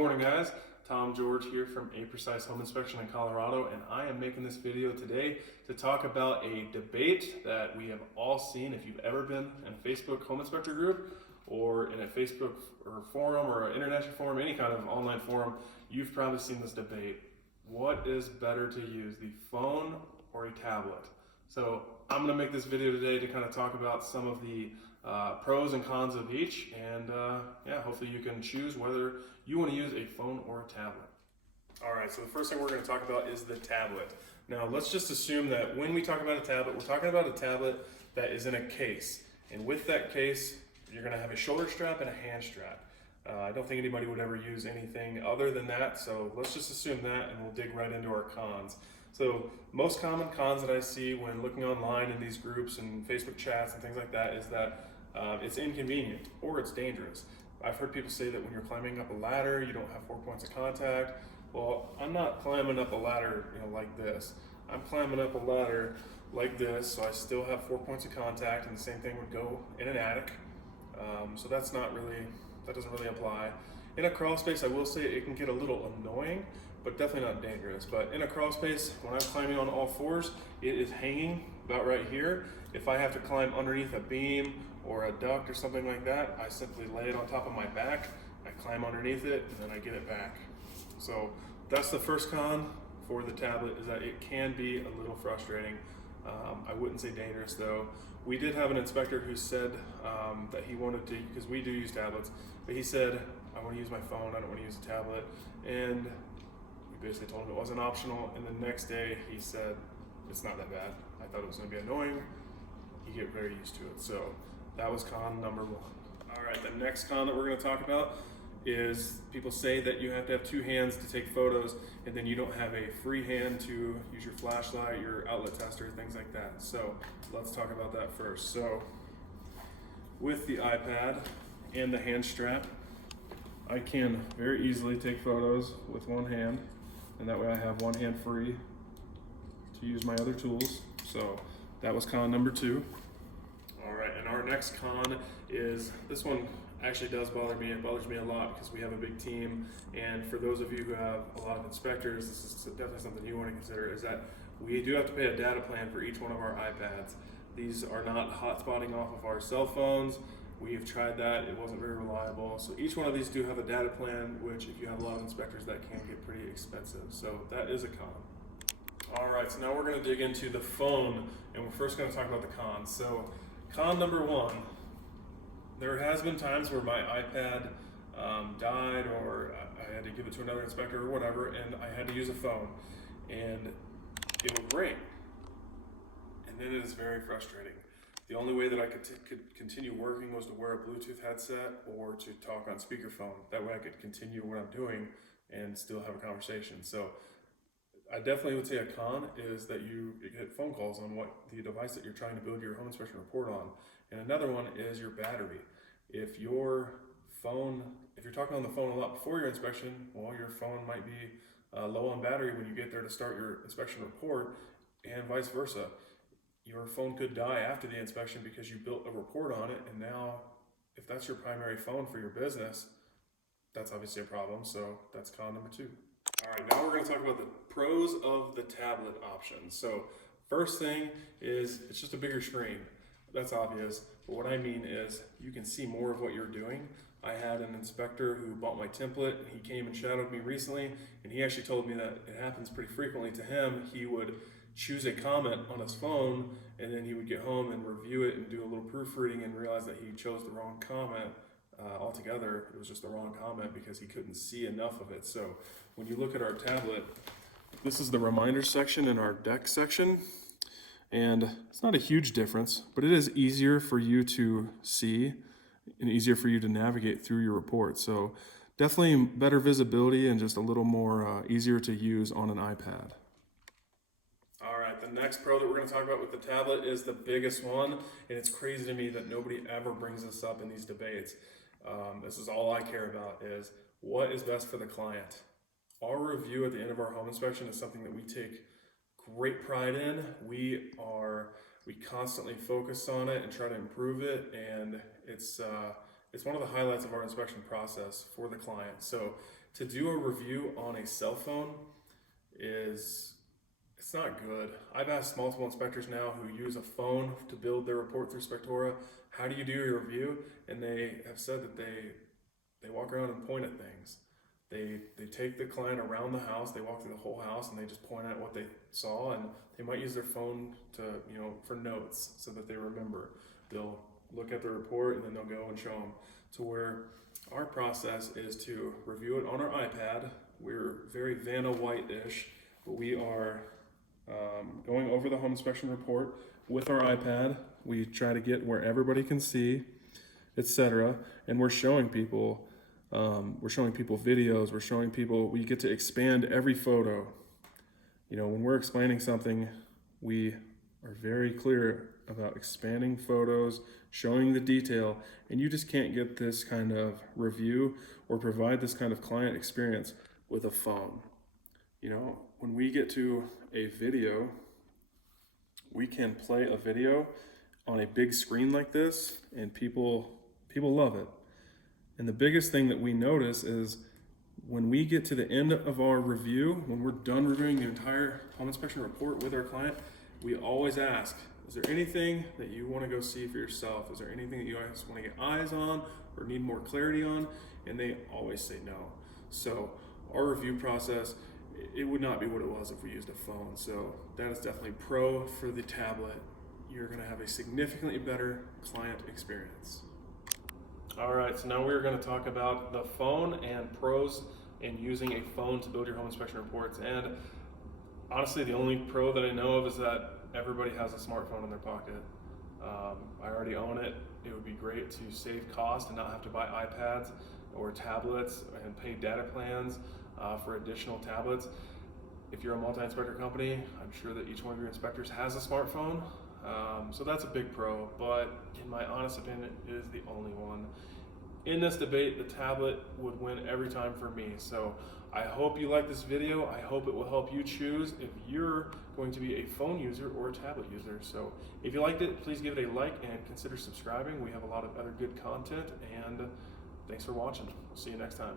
morning, guys. Tom George here from A Precise Home Inspection in Colorado, and I am making this video today to talk about a debate that we have all seen. If you've ever been in a Facebook home inspector group or in a Facebook or forum or an international forum, any kind of online forum, you've probably seen this debate. What is better to use, the phone or a tablet? So I'm going to make this video today to kind of talk about some of the pros and cons of each, and yeah, hopefully you can choose whether you want to use a phone or a tablet. All right, so the first thing we're going to talk about is the tablet. Now let's just assume that when we talk about a tablet, we're talking about a tablet that is in a case, and with that case you're going to have a shoulder strap and a hand strap. I don't think anybody would ever use anything other than that, so let's just assume that, and we'll dig right into our cons. So most common cons that I see when looking online in these groups and Facebook chats and things like that is that it's inconvenient or it's dangerous. I've heard people say that when you're climbing up a ladder, you don't have 4 points of contact. Well, I'm not climbing up a ladder, like this. I'm climbing up a ladder like this, so I still have 4 points of contact, and the same thing would go in an attic. So that doesn't really apply. In a crawl space, I will say it can get a little annoying, but definitely not dangerous. But in a crawl space, when I'm climbing on all fours, it is hanging about right here. If I have to climb underneath a beam or a duct or something like that, I simply lay it on top of my back, I climb underneath it, and then I get it back. So that's the first con for the tablet, is that it can be a little frustrating. I wouldn't say dangerous though. We did have an inspector who said that he wanted to, because we do use tablets, but he said, I want to use my phone, I don't want to use a tablet. And we basically told him it wasn't optional, and the next day he said, it's not that bad. I thought it was going to be annoying. You get very used to it. So that was con number one. All right, the next con that we're going to talk about is people say that you have to have two hands to take photos, and then you don't have a free hand to use your flashlight, your outlet tester, things like that. So let's talk about that first. So with the iPad and the hand strap, I can very easily take photos with one hand, and that way I have one hand free to use my other tools. So that was con number two. All right, and our next con is, this one actually does bother me. It bothers me a lot because we have a big team, and for those of you who have a lot of inspectors, this is definitely something you want to consider, is that we do have to pay a data plan for each one of our iPads. These are not hotspotting off of our cell phones. We've tried that, it wasn't very reliable. So each one of these do have a data plan, which if you have a lot of inspectors, that can get pretty expensive. So that is a con. All right, so now we're gonna dig into the phone, and we're first gonna talk about the cons. So con number one, there has been times where my iPad died, or I had to give it to another inspector or whatever, and I had to use a phone, and it would ring. And then it is very frustrating. The only way that I could continue working was to wear a Bluetooth headset or to talk on speakerphone. That way I could continue what I'm doing and still have a conversation. So I definitely would say a con is that you get phone calls on what the device that you're trying to build your home inspection report on. And another one is your battery. If you're talking on the phone a lot before your inspection, well, your phone might be low on battery when you get there to start your inspection report, and vice versa. Your phone could die after the inspection because you built a report on it, and now if that's your primary phone for your business, that's obviously a problem. So that's con number two. All right, now we're going to talk about the pros of the tablet option. So first thing is it's just a bigger screen. That's obvious, but what I mean is you can see more of what you're doing. I had an inspector who bought my template. He came and shadowed me recently, and he actually told me that it happens pretty frequently to him. He would choose a comment on his phone, and then he would get home and review it and do a little proofreading and realize that he chose the wrong comment altogether. It was just the wrong comment because he couldn't see enough of it. So when you look at our tablet, this is the reminder section in our deck section, and it's not a huge difference, but it is easier for you to see and easier for you to navigate through your report. So definitely better visibility and just a little more easier to use on an iPad. All right, the next pro that we're going to talk about with the tablet is the biggest one, and it's crazy to me that nobody ever brings this up in these debates. This is all I care about, is what is best for the client. Our review at the end of our home inspection is something that we take great pride in. We constantly focus on it and try to improve it, and it's one of the highlights of our inspection process for the client. So To do a review on a cell phone it's not good. I've asked multiple inspectors now who use a phone to build their report through Spectora, how do you do your review? And they have said that they walk around and point at things. They take the client around the house, they walk through the whole house, and they just point at what they saw, and they might use their phone to, for notes so that they remember. They'll look at the report and then they'll go and show them. To where our process is to review it on our iPad. We're very Vanna White-ish, but we are going over the home inspection report with our iPad. We try to get where everybody can see, etc. And we're showing people videos. We're showing people, we get to expand every photo. When we're explaining something, we are very clear about expanding photos, showing the detail, and you just can't get this kind of review or provide this kind of client experience with a phone. When we get to a video, we can play a video on a big screen like this, and people love it. And the biggest thing that we notice is when we get to the end of our review, when we're done reviewing the entire home inspection report with our client, we always ask, is there anything that you want to go see for yourself? Is there anything that you guys want to get eyes on or need more clarity on? And they always say no. So our review process, it would not be what it was if we used a phone. So that is definitely pro for the tablet. You're going to have a significantly better client experience. All right, so now we're going to talk about the phone and pros in using a phone to build your home inspection reports. And honestly, the only pro that I know of is that everybody has a smartphone in their pocket. I already own it. It would be great to save cost and not have to buy iPads or tablets and pay data plans for additional tablets. If you're a multi-inspector company, I'm sure that each one of your inspectors has a smartphone. So that's a big pro, but in my honest opinion, it is the only one. In this debate, the tablet would win every time for me. So I hope you like this video. I hope it will help you choose if you're going to be a phone user or a tablet user. So if you liked it, please give it a like and consider subscribing. We have a lot of other good content, and thanks for watching. We'll see you next time.